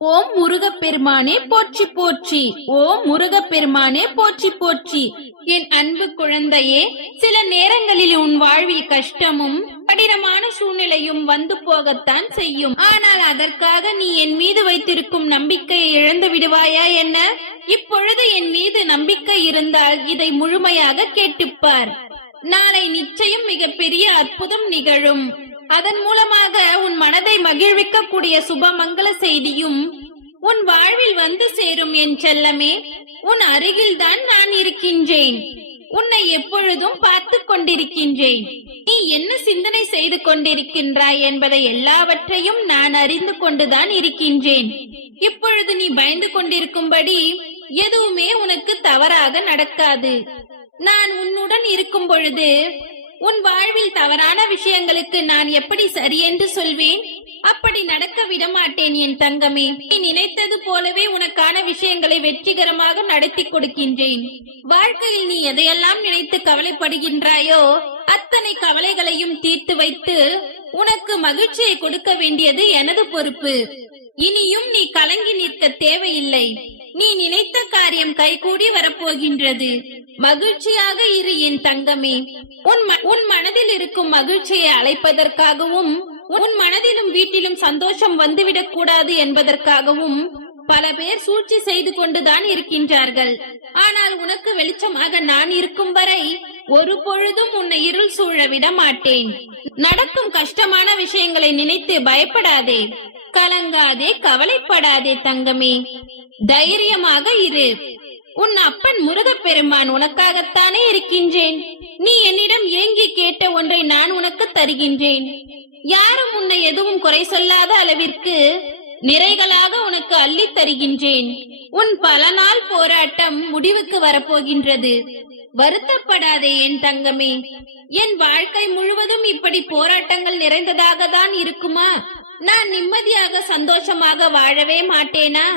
ஓம் முருகப்பெருமானே போற்றி போற்றி. ஓம் முருகப்பெருமானே போற்றி போற்றி. என் அன்பு குழந்தையே, சில நேரங்களில் உன் வாழ்வில் கஷ்டமும் கடினமான சூழ்நிலையும் வந்து போகத்தான் செய்யும். ஆனால் அதற்காக நீ என் மீது வைத்திருக்கும் நம்பிக்கையை இழந்து விடுவாயா என்ன? இப்பொழுது என் மீது நம்பிக்கை இருந்தால் இதை முழுமையாக கேட்டுப்பார். நாளை நிச்சயம் மிகப்பெரிய அற்புதம் நிகழும். அதன் மூலமாக உன் மனதை மகிழ்விக்க கூடிய சுபமங்கள செய்தியும் உன் வாழ்வில் வந்து சேரும். என் செல்லமே, உன் அருகில்தான் நான் இருக்கின்றேன். உன்னை எப்பொழுதும் பார்த்து கொண்டிருக்கின்றேன். நீ என்ன சிந்தனை செய்து கொண்டிருக்கின்றாய் என்பதை எல்லாவற்றையும் நான் அறிந்து கொண்டுதான் இருக்கின்றேன். இப்பொழுது நீ பயந்து கொண்டிருக்கும்படி எதுவுமே உனக்கு தவறாக நடக்காது. நான் உன்னுடன் இருக்கும் பொழுது உன் வாழ்வில் தவறான விஷயங்களுக்கு நான் எப்படி சரி என்று சொல்வேன்? அப்படி நடக்க விடமாட்டேன் என் தங்கமே. நீ நினைத்தது போலவே உனக்கான விஷயங்களை வெற்றிகரமாக நடத்தி கொடுக்கின்றேன். வாழ்க்கையில் நீ எதையெல்லாம் நினைத்து கவலைப்படுகின்றாயோ அத்தனை கவலைகளையும் தீர்த்து வைத்து உனக்கு மகிழ்ச்சியை கொடுக்க வேண்டியது எனது பொறுப்பு. இனியும் நீ கலங்கி நிற்க தேவையில்லை. நீ நினைத்த காரியம் கைகூடி வரப்போகின்றது. மகிழ்ச்சியாக இரு என் தங்கமே. உன் மனதில் இருக்கும் மகிழ்ச்சியை அழைப்பதற்காகவும் உன் மனதிலும் வீட்டிலும் சந்தோஷம் வந்துவிடக் கூடாது என்பதற்காகவும் பல பேர் சூழ்ச்சி செய்து கொண்டுதான் இருக்கின்றார்கள். ஆனால் உனக்கு வெளிச்சமாக நான் இருக்கும் வரை ஒரு பொழுதும் உன்னை இருள் சூழ விட மாட்டேன். நடக்கும் கஷ்டமான விஷயங்களை நினைத்து பயப்படாதே, கலங்காதே, கவலைப்படாதே தங்கமே. தைரியமாக இரு. உன் அப்பன் முருகப்பெருமான் உனக்காகத்தானே இருக்கின்றேன். நீ என்னிடம் ஏங்கி கேட்ட ஒன்றை நான் உனக்கு தருகின்றேன். யாரும் உன்னை எதுவும் குறை சொல்லாத அளவிற்கு நிறைகளாக உனக்கு அள்ளி தருகின்றேன். உன் பல நாள் போராட்டம் முடிவுக்கு வரப்போகின்றது. வருத்தப்படாதே என் தங்கமே. என் வாழ்க்கை முழுவதும் இப்படி போராட்டங்கள் நிறைந்ததாக தான் இருக்குமா? நான் நிம்மதியாக சந்தோஷமாக வாழவே மாட்டேனா?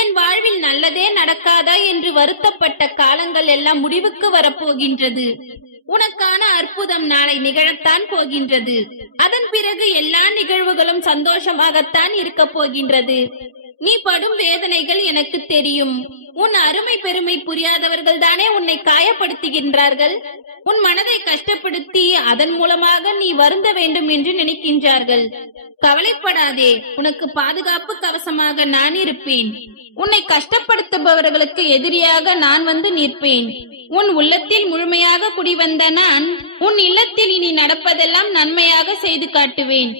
என் வாழ்வில் நல்லதே நடக்காதா என்று வருத்தப்பட்ட காலங்கள் எல்லாம் முடிவுக்கு வரப்போகின்றது. உனக்கான அற்புதம் நாளை நிகழத்தான் போகின்றது. அதன் பிறகு எல்லா நிகழ்வுகளும் சந்தோஷமாகத்தான் இருக்க போகின்றது. நீ படும் வேதனைகள் எனக்கு தெரியும். உன் அருமை பெருமை புரியாதவர்கள் தானே உன்னை காயப்படுத்துகின்றார்கள். உன் மனதை கஷ்டப்படுத்தி அதன் மூலமாக நீ வருந்த வேண்டும் என்று நினைக்கின்றார்கள். கவலைப்படாதே, உனக்கு பாதுகாப்பு கவசமாக நான் இருப்பேன். உன்னை கஷ்டப்படுத்துபவர்களுக்கு எதிரியாக நான் வந்து நிற்பேன். உன் உள்ளத்தில் முழுமையாக குடிவந்த நான் உன் இல்லத்தில் இனி நடப்பதெல்லாம் நன்மையாக செய்து காட்டுவேன்.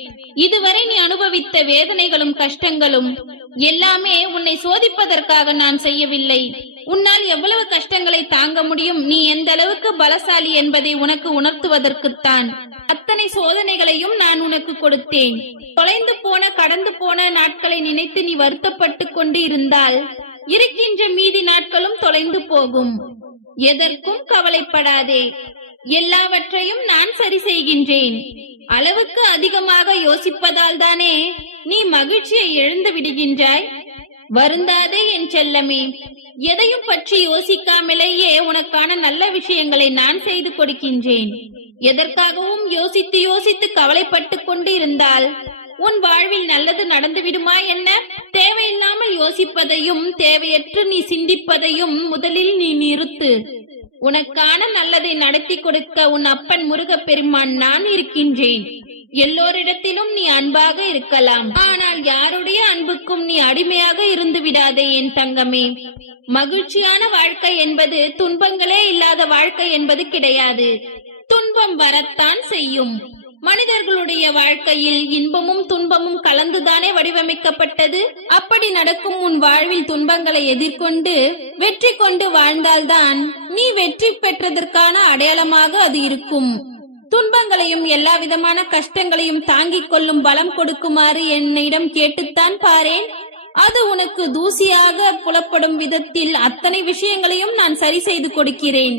இதுவரை நீ அனுபவித்த வேதனைகளும் கஷ்டங்களும் எல்லாமே உன்னை சோதிப்பதற்காக நான் செய்யவில்லை. உன்னால் எவ்வளவு கஷ்டங்களை தாங்க முடியும், நீ எந்த அளவுக்கு பலசாலி என்பதை உனக்கு உணர்த்துவதற்குத்தான் அத்தனை சோதனைகளையும் நான் உனக்கு கொடுத்தேன். தொலைந்து போன கடந்து போன நாட்களை நினைத்து நீ வருத்தப்பட்டு கொண்டு இருந்தால் இருக்கின்ற மீதி நாட்களும் தொலைந்து போகும். எதற்கும் கவலைப்படாதே, எல்லாவற்றையும் நான் சரி செய்கின்றேன். அளவுக்கு அதிகமாக யோசிப்பதால் தானே நீ மகிழ்ச்சியை இழந்து விடுகின்றாய். வருந்தாதே என் செல்லமே. எதையும் பற்றி யோசிக்காமலேயே உனக்கான நல்ல விஷயங்களை நான் செய்து கொடுக்கின்றேன். எதற்காகவும் யோசித்து யோசித்து கவலைப்பட்டு கொண்டு இருந்தால் உன் வாழ்வில் நல்லது நடந்து விடுமா என்ன? தேவையில்லாமல் யோசிப்பதையும் தேவையற்று நீ சிந்திப்பதையும் முதலில் நீ நிறுத்து. உனக்கான நல்லதை நடத்தி கொடுக்க உன் அப்பன் முருகப்பெருமான் நான் இருக்கின்றேன். எல்லோரிடத்திலும் நீ அன்பாக இருக்கலாம். ஆனால் யாருடைய அன்புக்கும் நீ அடிமையாக இருந்து விடாதே என் தங்கமே. மகிழ்ச்சியான வாழ்க்கை என்பது துன்பங்களே இல்லாத வாழ்க்கை என்பது கிடையாது. துன்பம் வரத்தான் செய்யும். மனிதர்களுடைய வாழ்க்கையில் இன்பமும் துன்பமும் கலந்துதானே வடிவமைக்கப்பட்டது. அப்படி நடக்கும் உன் வாழ்வில் துன்பங்களை எதிர்கொண்டு வெற்றி கொண்டு வாழ்ந்தால்தான் நீ வெற்றி பெற்றதற்கான அடையாளமாக அது இருக்கும். துன்பங்களையும் எல்லா விதமான கஷ்டங்களையும் தாங்கிக் கொள்ளும் பலம் கொடுக்குமாறு என்னிடம் கேட்டுத்தான் பாரேன். அது உனக்கு தூசியாக புலப்படும் விதத்தில் அத்தனை விஷயங்களையும் நான் சரி செய்து கொடுக்கிறேன்.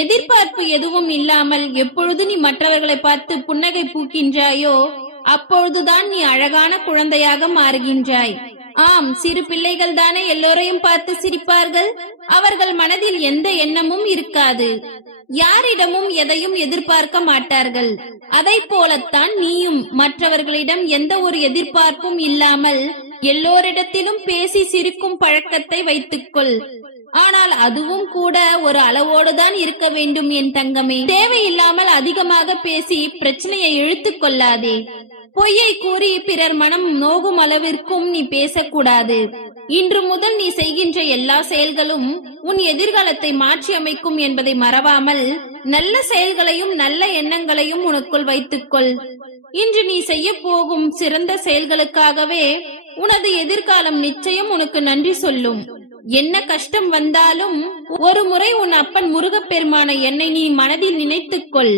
எதிர்பார்ப்பு எதுவும் இல்லாமல் எப்பொழுது நீ மற்றவர்களை பார்த்து புன்னகை பூக்கின்றாயோ அப்பொழுதுதான் நீ அழகான குழந்தையாக மாறுகின்றாய். ஆம், சிறு பிள்ளைகள் தானே எல்லோரையும் பார்த்து சிரிப்பார்கள். அவர்கள் மனதில் எந்த எண்ணமும் இருக்காது. யாரிடமும் எதையும் எதிர்பார்க்க மாட்டார்கள். அதை போலத்தான் நீயும் மற்றவர்களிடம் எந்த ஒரு எதிர்பார்ப்பும் இல்லாமல் எல்லோரிடத்திலும் பேசி சிரிக்கும் பழக்கத்தை வைத்துக்கொள். ஆனால் அதுவும் கூட ஒரு அளவோடுதான் இருக்க வேண்டும் என் தங்கமே. தேவையில்லாமல் அதிகமாக பேசி பிரச்சனையை இழுத்துக் கொள்ளாதே. பொய்யை கூறி பிறர் மனம் நோகும் அளவிற்கும் நீ பேசக்கூடாது. இன்று முதல் நீ செய்கின்ற எல்லா செயல்களும் உன் எதிர்காலத்தை மாற்றி அமைக்கும் என்பதை மறவாமல் நல்ல செயல்களையும் நல்ல எண்ணங்களையும் உனக்குள் வைத்துக்கொள். இன்று நீ செய்ய போகும் சிறந்த செயல்களுக்காகவே உனது எதிர்காலம் நிச்சயம் உனக்கு நன்றி சொல்லும். என்ன கஷ்டம் வந்தாலும் ஒரு முறை உன் அப்பன் முருகப்பெருமான என்னை நீ மனதில் நினைத்துக்கொள்.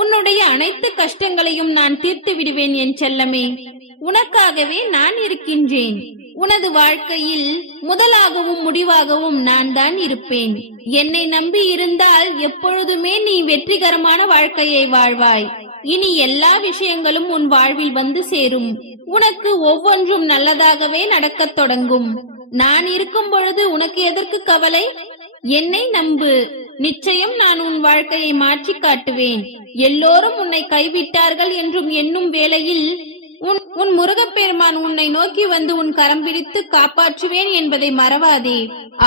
உன்னுடைய அனைத்து கஷ்டங்களையும் நான் தீர்த்து விடுவேன் என் செல்லமே. உனக்காகவே நான் இருக்கின்றேன். உனது வாழ்க்கையில் முதலாகவும் முடிவாகவும் நான் தான் இருப்பேன். என்னை நம்பி இருந்தால் எப்பொழுதுமே நீ வெற்றிகரமான வாழ்க்கையை வாழ்வாய். இனி எல்லா விஷயங்களும் உன் வாழ்வில் வந்து சேரும். உனக்கு ஒவ்வொன்றும் நல்லதாகவே நடக்கத் தொடங்கும். நான் இருக்கும் பொழுது உனக்கு எதற்கு கவலை? என்னை நம்பு. நிச்சயம் நான் உன் வாழ்க்கையை மாற்றி காட்டுவேன். எல்லோரும் உன்னை கைவிட்டார்கள் என்றும் எண்ணும் வேளையில் உன் முருகப்பெருமான் உன்னை நோக்கி வந்து உன் கரம் பிடித்து காப்பாற்றுவேன் என்பதை மறவாதே.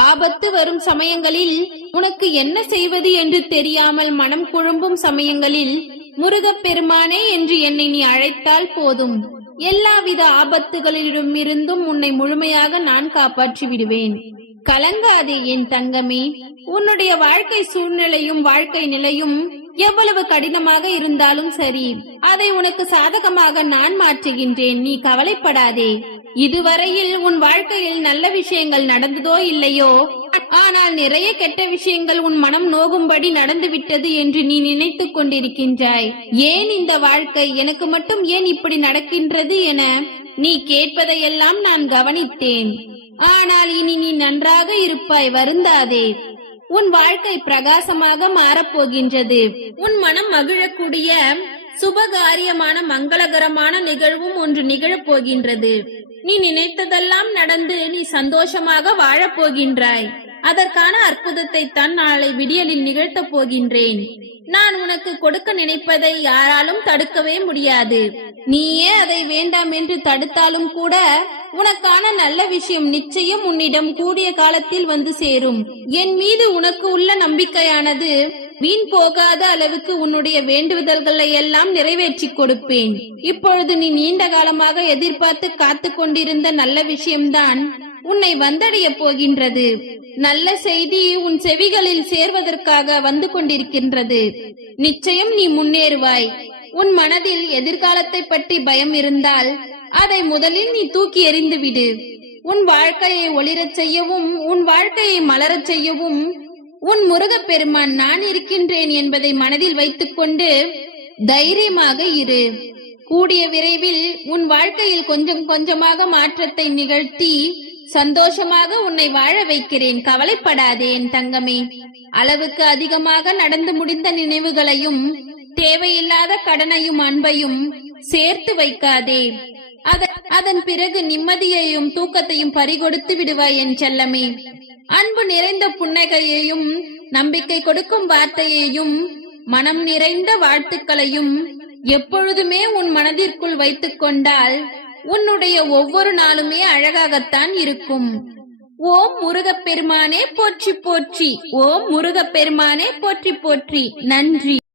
ஆபத்து வரும் சமயங்களில் உனக்கு என்ன செய்வது என்று தெரியாமல் மனம் குழம்பும் சமயங்களில் முருகப்பெருமானே என்று என்னை நீ அழைத்தால் போதும். எல்லாவித ஆபத்துகளிலும் இருந்தும் உன்னை முழுமையாக நான் காப்பாற்றி விடுவேன். கலங்காதே என் தங்கமே. உன்னுடைய வாழ்க்கை சூழ்நிலையும் வாழ்க்கை நிலையும் எவ்வளவு கடினமாக இருந்தாலும் சரி, அதை உனக்கு சாதகமாக நான் மாற்றுகின்றேன். நீ கவலைப்படாதே. இதுவரையில் உன் வாழ்க்கையில் நல்ல விஷயங்கள் நடந்ததோ இல்லையோ, ஆனால் நிறைய கெட்ட விஷயங்கள் உன் மனம் நோகும்படி நடந்துவிட்டது என்று நீ நினைத்துக் கொண்டிருக்கின்றாய். ஏன் இந்த வாழ்க்கை எனக்கு மட்டும் ஏன் இப்படி நடக்கின்றது என நீ கேட்பதையெல்லாம் நான் கவனித்தேன். ஆனால் இனி நீ நன்றாக இருப்பாய், வருந்தாதே. உன் வாழ்க்கை பிரகாசமாக மாறப்போகின்றது. உன் மனம் மகிழக்கூடிய சுபகாரியமான மங்களகரமான நிகழ்வும் ஒன்று நிகழப் போகின்றது. நீ நினைத்ததெல்லாம் நடந்து நீ சந்தோஷமாக வாழப் போகின்றாய். அதற்கான அற்புதத்தை தான் நாளை விடியலில் நிகழ்த்தப் போகின்றேன். நான் உனக்கு கொடுக்க நினைப்பதை யாராலும் தடுக்கவே முடியாது. நீயே அதை வேண்டாம் என்று தடுத்தாலும் கூட உனக்கான நல்ல விஷயம் நிச்சயம் உன்னிடம் கூடிய காலத்தில் வந்து சேரும். என் மீது உனக்கு உள்ள நம்பிக்கையானது வீண் போகாத அளவுக்கு உன்னுடைய வேண்டுதல்களை எல்லாம் நிறைவேற்றி கொடுப்பேன். இப்பொழுது நீ நீண்ட காலமாக எதிர்பார்த்து காத்து கொண்டிருந்த நல்ல விஷயம்தான் உன்னை வந்தடைய போகின்றது. நல்ல செய்தி உன் செவிகளில் சேர்வதற்காக வந்து கொண்டிருக்கின்றது. நிச்சயம் நீ முன்னேறுவாய். உன் மனதில் எதிர்காலத்தை பற்றி பயம் இருந்தால் அதை முதலில் நீ தூக்கி எறிந்து விடு. உன் வாழ்க்கையை ஒளிரச் செய்யவும் உன் வாழ்க்கையை மலரச் செய்யவும் உன் முருகப்பெருமான் நான் இருக்கின்றேன் என்பதை மனதில் வைத்துக் கொண்டு தைரியமாக இரு. கூடிய விரைவில் உன் வாழ்க்கையில் கொஞ்சம் கொஞ்சமாக மாற்றத்தை நிகழ்த்தி சந்தோஷமாக உன்னை வாழ வைக்கிறேன். கவலைப்படாதே என் தங்கமே. அளவுக்கு அதிகமாக நடந்து முடிந்த நினைவுகளையும் தேவையில்லாத கடனையும் அன்பையும் சேர்த்து வைக்காதே. அதன் பிறகு நிம்மதியையும் தூக்கத்தையும் பறிகொடுத்து விடுவாய் என் செல்லமே. அன்பு நிறைந்த புன்னகையையும் நம்பிக்கை கொடுக்கும் வார்த்தையையும் மனம் நிறைந்த வாழ்த்துக்களையும் எப்பொழுதுமே உன் மனதிற்குள் வைத்துக் கொண்டால் உன்னுடைய ஒவ்வொரு நாளுமே அழகாகத்தான் இருக்கும். ஓம் முருகப்பெருமானே போற்றி போற்றி. ஓம் முருகப்பெருமானே போற்றி போற்றி. நன்றி.